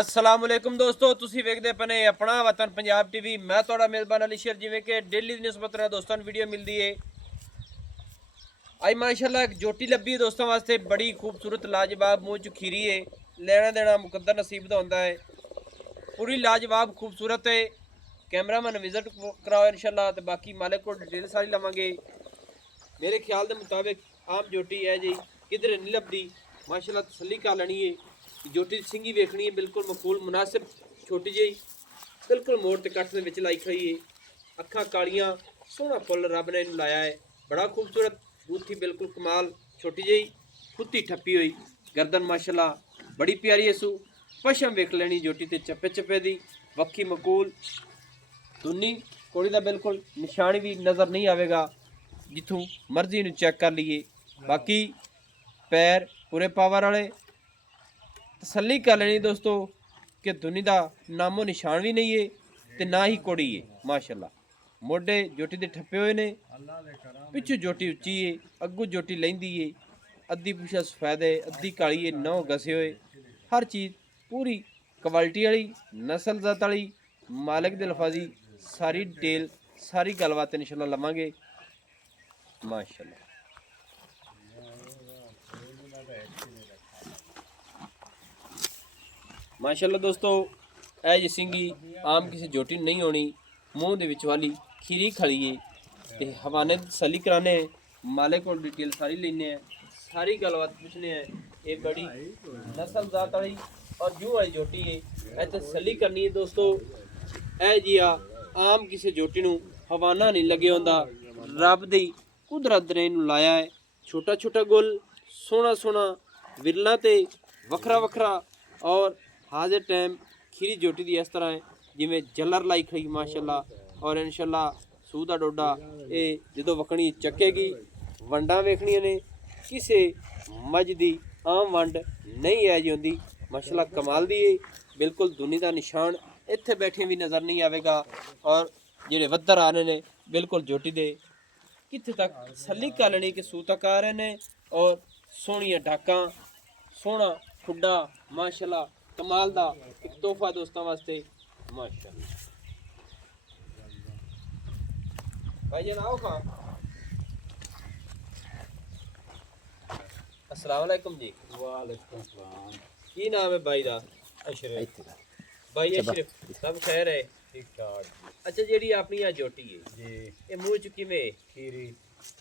अस्सलाम वालेकुम दोस्तों, तुसी वेखदे पने अपना वतन पंजाब टीवी। मैं थोड़ा मेज़बान अली शेर जिवें कि डेली दी निस्बत नाल दोस्तों वीडियो मिलती है। आज माशाल्लाह एक जोटी लभी है दोस्तों वास्ते, बड़ी खूबसूरत लाजवाब मूँह च खीरी है। लेना देना मुकद्दर नसीब दा होंदा है। पूरी लाजवाब खूबसूरत है। कैमरामैन विजिट कराओ इंशाल्लाह, तो बाकी मालिक को डिटेल सारी लवांगे। मेरे ख्याल के मुताबिक आम जोटी है जी, किधर नहीं लभदी। माशाल्लाह तसल्ली कर लैनी है। जोटी दी सिंगी वेखनी है, बिल्कुल मकूल मुनासिब छोटी जी, बिल्कुल मोड़ ते कट दे विच लाई खड़ी है। अखां कालियां, सोहना फुल रब ने इनू लाया है, बड़ा खूबसूरत। बूथी बिल्कुल कमाल, छोटी जी खुत्ती ठप्पी हुई। गर्दन माशाल्लाह बड़ी प्यारी है। सू पशम वेख लैनी जोटी ते चप्पे चप्पे दी, वक्खी मकूल। दुनी कोड़ी दा बिल्कुल निशान भी नज़र नहीं आएगा, जिथों मर्जी इनू चेक कर लीए। बाकी पैर पूरे पावर वाले। तसल्ली कर लेनी दोस्तों कि दुनी का नामो निशान भी नहीं है, तो ना ही कोड़ी है। माशाल्लाह मोढे जोटी दे ठप्पे हुए ने, पिछू जोटी उच्ची है, अगू जोटी लैंदी है। अद्धी पुछा सफेद है, अद्धी काली है, नौ घसे हुए। हर चीज़ पूरी क्वालिटी वाली, नस्ल जात वाली, मालिक दे लफाजी सारी डिटेल सारी गलबात इंशाल्लाह लवांगे। माशाल्लाह माशाल्लाह दोस्तों, ऐ जी सिंगी आम किसी जोटी नहीं होनी। मूँह दे विच वाली खीरी खड़ी है, ते हवाने तसल्ली कराने मालिक को डिटेल सारी लेने, सारी गलबात पूछने। ये बड़ी नस्ल जात वाली और जू वाली जोटी है। ऐ तसल्ली करनी है दोस्तों। ऐ जी आम किसी जोटी नू हवाना नहीं लगे होंदा, रब दी कुदरत ने इनू लाया है। छोटा छोटा गुल, सोहना सोहना विरला ते वखरा वखरा, और हाजिर टाइम खीरी जोटी दी इस तरह है जिमें जलर लाई खड़ी माशाल्लाह। और इंशाल्लाह सूह दा डोडा ये जो वकनी चकेगी। वंडा वेखनियां ने, किसे मज दी आम वंड नहीं है जी होंदी। माशाल्लाह कमाल दी है, बिल्कुल दुनी का निशान इत्थे बैठे भी नज़र नहीं आएगा। और जेडे वद्दर आ रहे ने बिल्कुल जोटी दे कित्थे तक तसल्ली कर लेनी कि सूह तक आ रहे ने। और सोहनियां डाकां, सोहना खुड्डा, माशाल्लाह कमाल दा एक तोहफा दोस्तों वास्ते। माशाल्लाह भाई जान आओ खां। अस्सलाम वालेकुम जी। वालेकुम सलाम। की नाम है भाई दा? अशरफ भाई अशरफ, सब खैर है? ठीक ठाक अच्छा, जेडी अपनी आ जोटी है जी। ये मूँह च किवें खीरी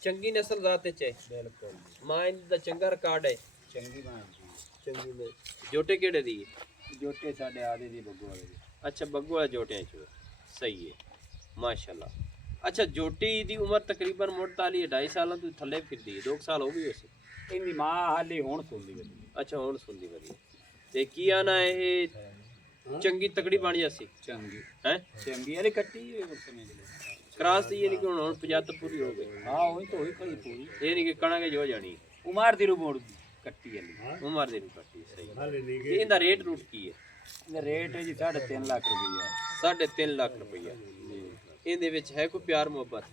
चंगी नस्ल जात च है? बिल्कुल मां दा चंगा रिकॉर्ड है? चंगी बात चंगी में जोटे केड़े दी है? जोटे साढ़े आधे दी बग्गू वाले दी। अच्छा, बग्गू वाले जोटियां चो सही है माशाल्लाह। अच्छा, जोटी दी उम्र तकरीबन 2.5 सालों तो थल्ले फिरदी है, 2 साल हो गए उसे। इनदी मां हाली हुण सुनदी वदी। अच्छा, हुण सुनदी वधी ते की आना है ये चंगी तकड़ी बन जासी चंगी हैं? चंगी अरे कट्टी है उस समय के। क्रॉस दी ये नहीं कि हुण 75 पूरी हो गई। हां वही तो हुई खड़ी पूरी। ये नहीं कि कणांगे जो जानी उमर दी मोड़ कट्टी वाली। उम्र दी कट्टी सही। ते इंदा रेट रूट की है? इनदा रेट है जी 3.5 लाख रुपया। 3.5 लाख रुपया। इंदे विच है कोई प्यार मोहब्बत?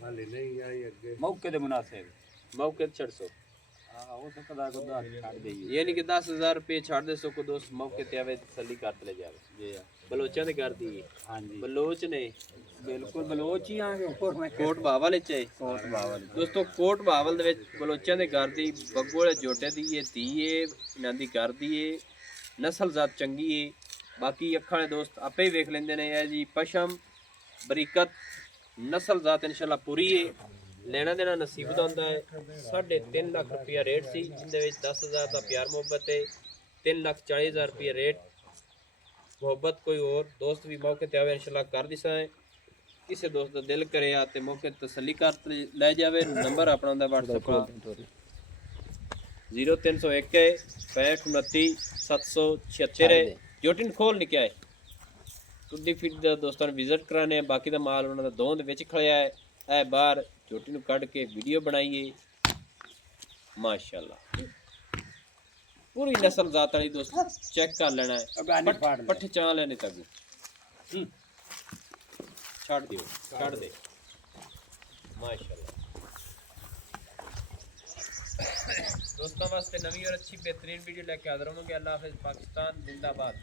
मौके दे मुनासिब मौके ते 600 हां हो सकदा को 10 छाड़ देइए। ये नहीं कि 10,000 रुपये छाड़ दे सो को दोस्त मौके ते आवे तसल्ली कर ले जावे। जी बलोचां दे कर दी हां जी बलोच ने बिल्कुल बलोच ही आगे ऊपर में कोट बावल च है। कोट बावल दोस्तों कोट बावल दे विच बलोचां दे घर दी बग्गू वाले जोटे दी ये धी है, इन्हां दी घर दी है, नस्ल जात चंगी है। बाकी अखां ने दोस्त आपे ही वेख लेंदे ने। है जी पशम बरीकत नस्ल जात इंशाल्लाह पूरी है। लेना देना नसीब दा हुंदा है। 3.5 लाख रुपया रेट सी, जिंदे विच 10,000 का प्यार मोहब्बत है। 3,40,000 रुपया रेट मोहब्बत। कोई और दोस्त भी मौके ते आवे इंशाल्लाह कर दिसा है। किसी दोस्त का दिल करे आते मौके तसल्ली कर ले जावे। नंबर अपना हुंदा व्हाट्सएप का 0301 65 29 776 है। जोटिन खोल निकया है टुड्डी फीड दा दोस्तों ने विजिट कराने। बाकी दा माल उन्होंने दोंद विच खड़िया है। ऐ बाहर जोटी नूं कढ़ के वीडियो बनाइए। माशाल्लाह पूरी नस्ल जात वाली दोस्त चेक कर लेना है। पट्ठे चाह लेने तक छड़ दियो, छड़ दे माशाल्लाह। दोस्तों वास्ते नवी और अच्छी बेहतरीन वीडियो लेके हाजिर होंगे। अल्लाह हाफिज़। पाकिस्तान जिंदाबाद।